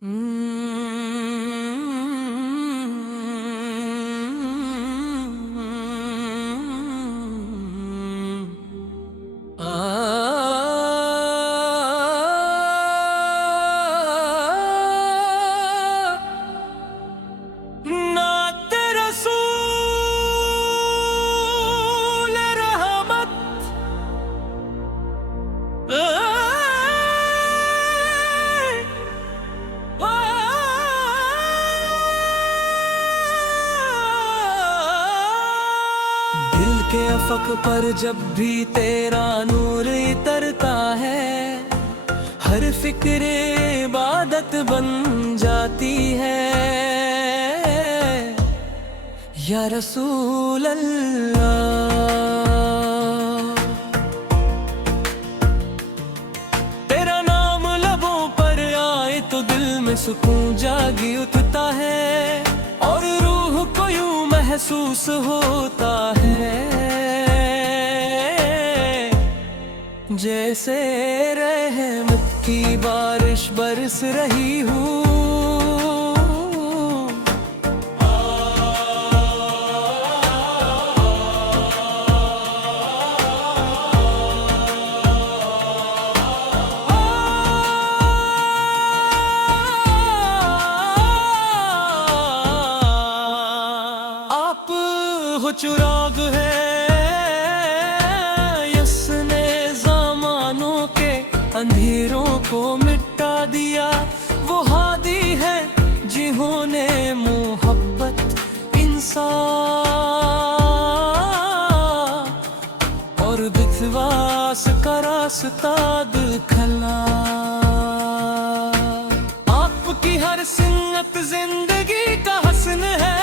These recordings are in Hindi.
दिल के अफक पर जब भी तेरा नूर उतरता है, हर फिक्र इबादत बन जाती है। या रसूल अल्लाह, तेरा नाम लबों पर आए तो दिल में सुकून जागी उठता है और रूह को यूं महसूस होता है जैसे रहमत की बारिश बरस रही हूँ। चुराग है यसने ज़मानों के अंधेरों को मिटा दिया, वो हादी है जिन्होंने मोहब्बत इंसान और विश्वास का रास्ता दिखला। आपकी हर सुन्नत जिंदगी का हसन है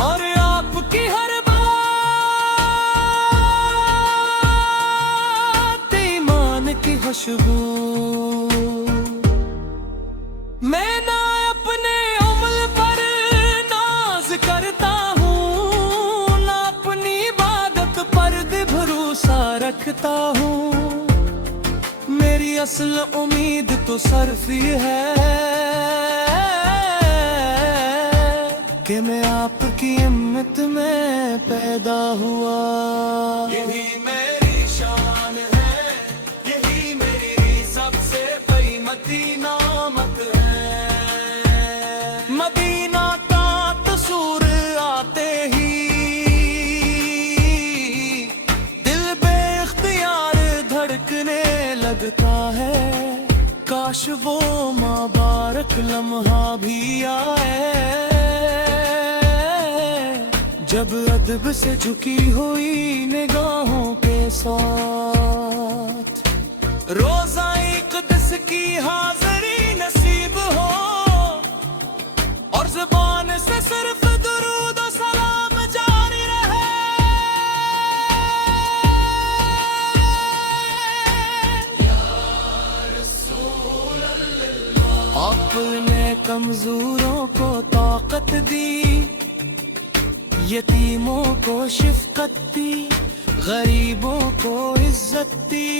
और आपकी हर बात ईमान की खुशबू। मैं ना अपने अमल पर नाज करता हूँ, ना अपनी इबादत पर भरोसा रखता हूँ। मेरी असल उम्मीद तो सिर्फ ये है कि मैं आपकी हिम्मत में पैदा हुआ। यही मेरी शान है, यही मेरी सबसे कीमती नामत है। मदीना का तसूर आते ही दिल बेख्तियार धड़कने लगता है। काश वो मुबारक लम्हा भी आए जब अदब से झुकी हुई निगाहों के साथ रोज़ाए क़ुद्स की हाज़री नसीब हो और ज़ुबान से सिर्फ दुरूद और सलाम जारी रहे। या रसूल अल्लाह, आपने कमज़ोरों को ताकत दी, यतीमों को शिफ़क़त दी, गरीबों को इज्जत दी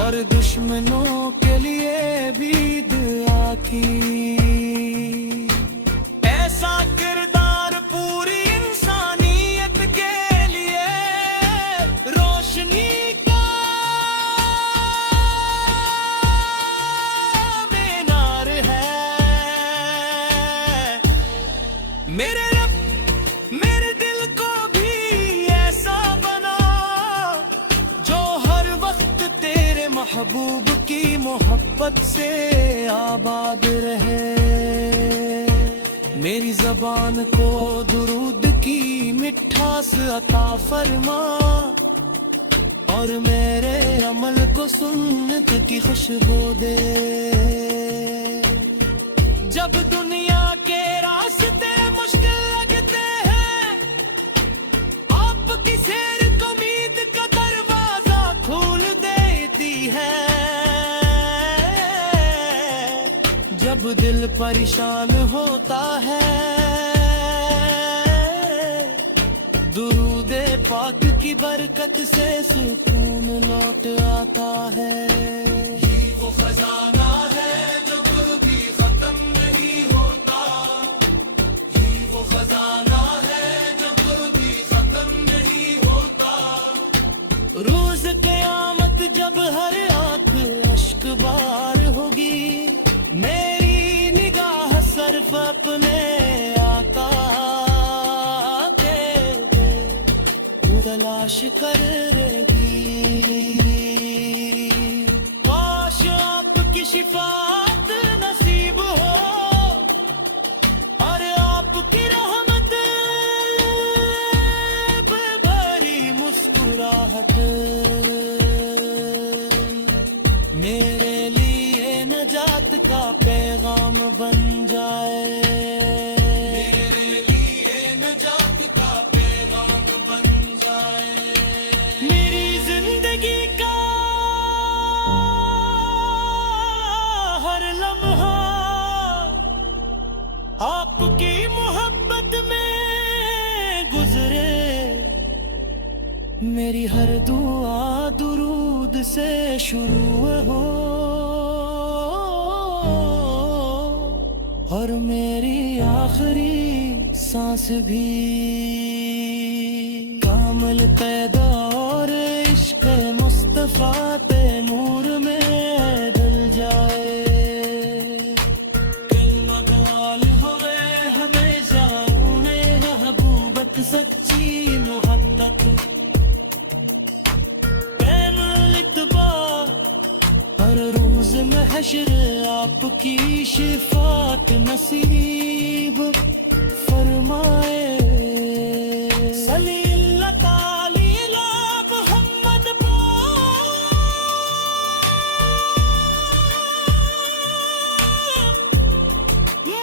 और दुश्मनों के लिए भी दुआ की। ऐसा किरदार पूरी इंसानियत के लिए रोशनी का मीनार है। मेरे रब मेरे दिल को भी ऐसा बना जो हर वक्त तेरे महबूब की मोहब्बत से आबाद रहे। मेरी ज़बान को दुरूद की मिठास अता फरमा और मेरे अमल को सुन्नत की खुशबू दे। जब दुनिया के रास्ते मुश्किल लगते हैं, आपकी सैर को उम्मीद का दरवाजा खोल देती है। जब दिल परेशान होता है, दुरूद पाक की बरकत से सुकून लौट आता है। खजाना है जो कभी खत्म नहीं होता, ये वो खजाना है जो कभी खत्म नहीं होता। रोज क़यामत जब हर आंख अश्क बार होगी, मेरी निगाह सिर्फ अपने आका के तलाश करेगी। काश आपकी शिफात नसीब हो और आपकी रहमत पे भरी मुस्कुराहट मेरे लिए नजात का पैगाम बन जाए, मेरे लिए नजात का पैगाम बन जाए। मेरी जिंदगी का हर लम्हा आपकी मोहब्बत में गुजरे, मेरी हर दुआ दुरूद से शुरू हो और मेरी आखिरी सांस भी कामल पैदा और इश्क मुस्तफा पे नूर में डल जाए। कलमदवाल होवे हमें जाऊने महबूबत सच्ची मोहब्बत, प्रेम लितबा हर रोज महशर आपकी शिफात नसीब फरमाए। सल्लल्लाहु ताली अला मुहम्मद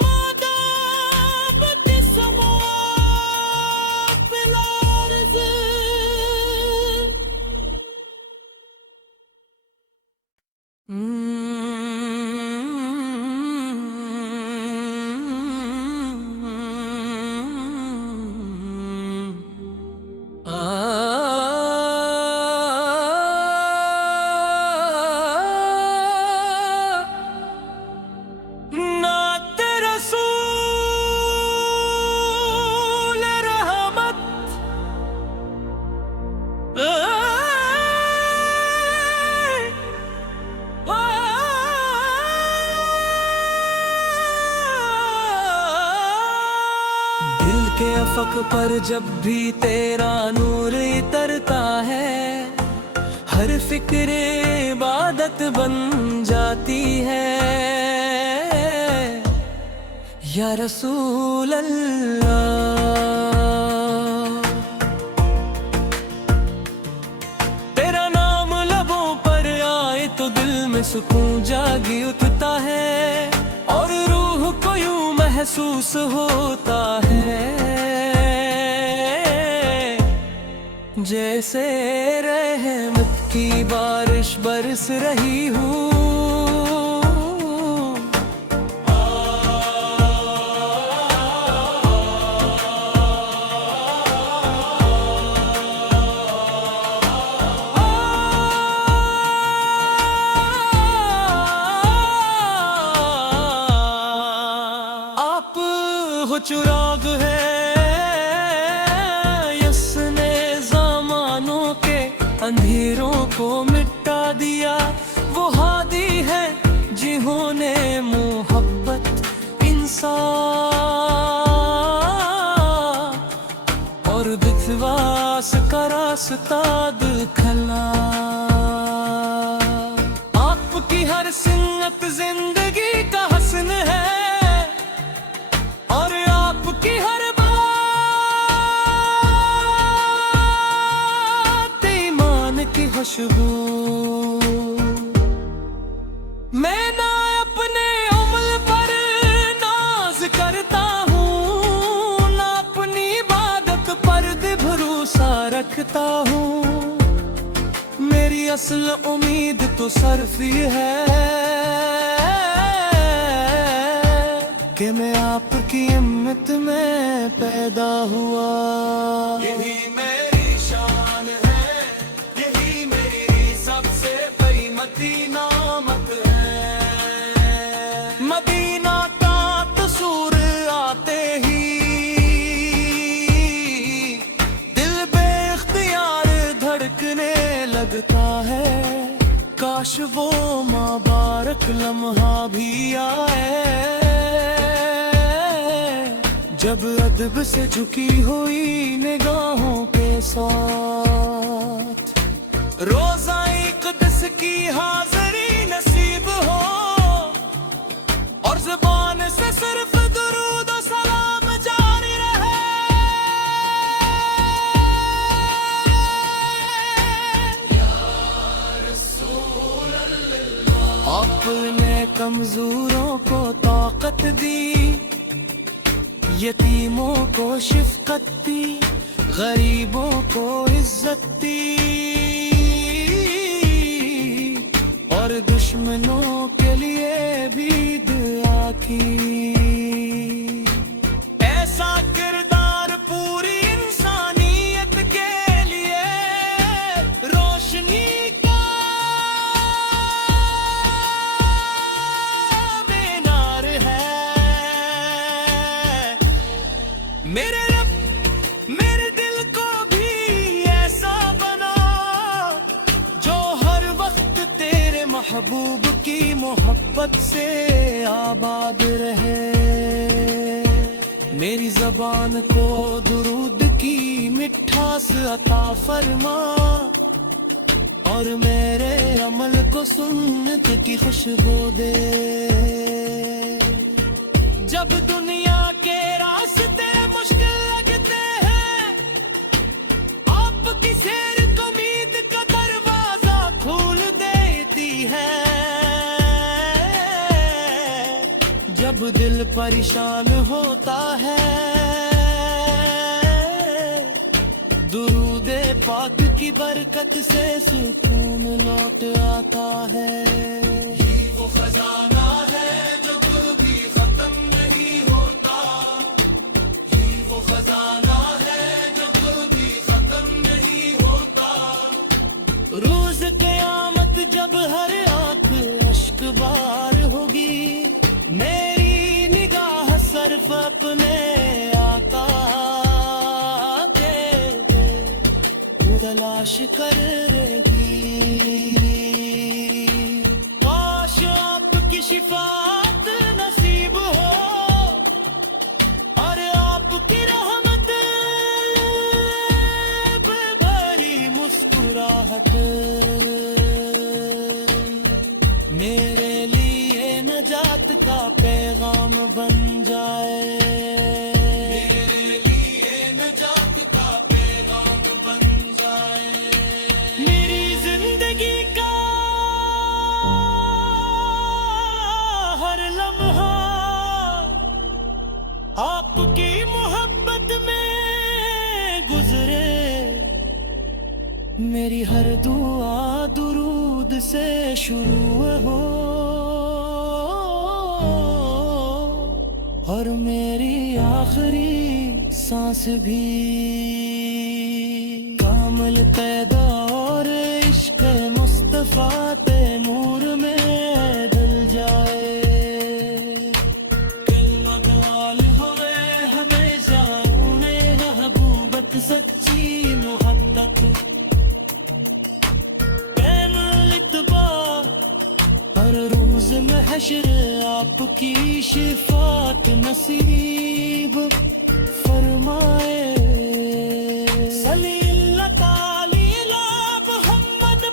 मादाबत समात फिल अर्ज़। नात रसूल रहमत दिल के अफक पर जब भी तेरा नूर उतरता है, हर फिक्र इबादत बन जाती है। या रसूल अल्लाह, तेरा नाम लबों पर आए तो दिल में सुकून जागी उठता है और रूह को यूं महसूस होता है जैसे रहमत की बारिश बरस रही हूँ। हो चुराग है यसने ज़मानों के अंधेरों को मिटा दिया, वो हादी है जिन्होंने मोहब्बत इंसान और विश्वास का रास्ता दिखला। आपकी हर सुन्नत जिंदगी का हसन है और आपकी हर बात ईमान की खुशबू। मैं ना अपने अमल पर नाज करता हूँ, ना अपनी इबादत पर भरोसा रखता हूँ। मेरी असल उम्मीद तो सिर्फ ये है कि मैं आपकी हिम्मत में पैदा हुआ। यही मेरी शान है, यही मेरी सबसे कीमती नामत है। काश वो मुबारक लम्हा भी आए, जब अदब से झुकी हुई निगाहों के साथ रोज़ा इक़दस की हाज़री नसीब हो, और ज़ुबान से सिर्फ दुरूद और सलाम जारी रहे। आपने कमजोरों को ताकत दी, यतीमों को शिफ़क़त दी, गरीबों को इज्जत दी, और दुश्मनों के लिए भी दुआ की। ऐसा किरदार पूरी इंसानियत के लिए रोशनी का मीनार है। मेरे रब मेरे दिल को भी ऐसा बना, जो हर वक्त तेरे महबूब की मोहब्बत से आबाद रहे। मेरी ज़बान को दुरूद की मिठास अता फरमा, और मेरे अमल को सुन्नत की खुशबू दे। जब दुनिया के रास्ते मुश्किल लगते हैं, आपकी सैर को उम्मीद का दरवाजा खोल देती है। जब दिल परेशान होता है, दुरूद पाक की बरकत से सुकून लौट आता है। ये वो खजाना है जो कभी खत्म नहीं होता, ये वो खजाना है जो कभी खत्म नहीं होता। रोज क़यामत जब हर आंख अश्क बार होगी, मेरी निगाह सिर्फ अपने आका तलाश करेगी। काश आपकी शिफात नसीब हो, और आपकी रहमत पे भरी मुस्कुराहट मेरे लिए नजात का पैगाम बन जाए। आपकी मोहब्बत में गुजरे, मेरी हर दुआ दुरूद से शुरू हो, और मेरी आखिरी सांस भी कामिल पैदा और इश्क मुस्तफा ते नूर में डल जाए। सच्ची मोहब्बत प्रेम लितबा, हर रोज महशर आपकी शिफात नसीब फरमाए। सली अल्लाह ताली अला मुहम्मद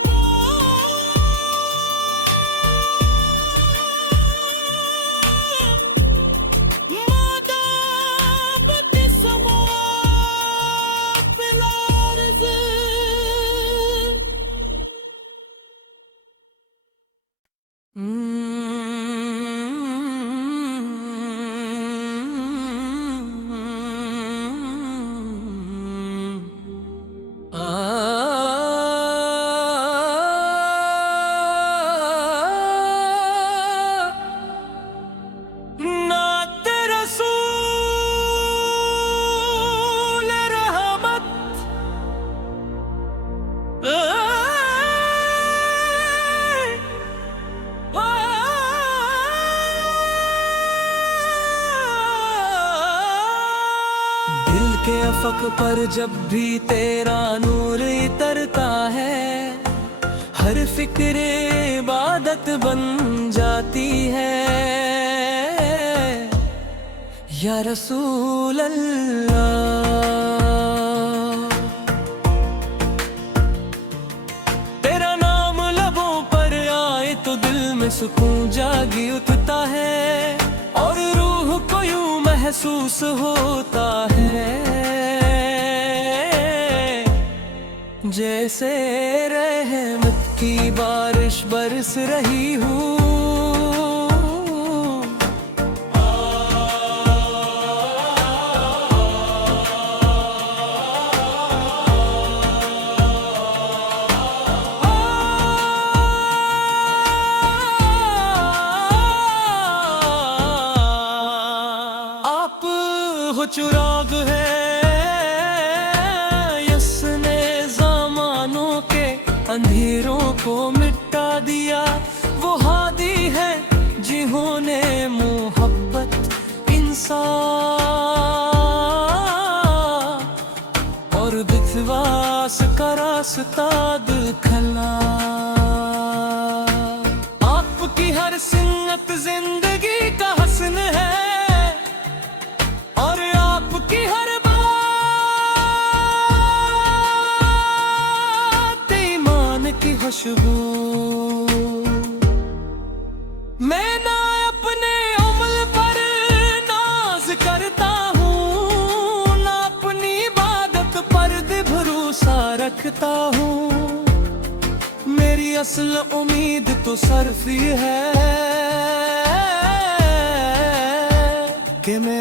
के अफक पर जब भी तेरा नूर उतरता है, हर फिक्र इबादत बन जाती है। या रसूल अल्लाह, तेरा नाम लबों पर आए तो दिल में सुकून जागी उठता है, और रूह को यूं महसूस होता है जैसे रहमत की बारिश बरस रही हूँ। आप हो चिराग है यसने ज़मानों के अंधेरों को मिटा दिया। वो हादी है जिन्होंने मोहब्बत इंसान और विश्वास का रास्ता दिखला। आपकी हर सुन्नत जिंदगी का हसन है, और आपकी हर बात ईमान की खुशबू। मैं ना अपने अमल पर नाज करता हूँ, ना अपनी इबादत पर भरोसा रखता हूँ। मेरी असल उम्मीद तो सिर्फ ये है कि मैं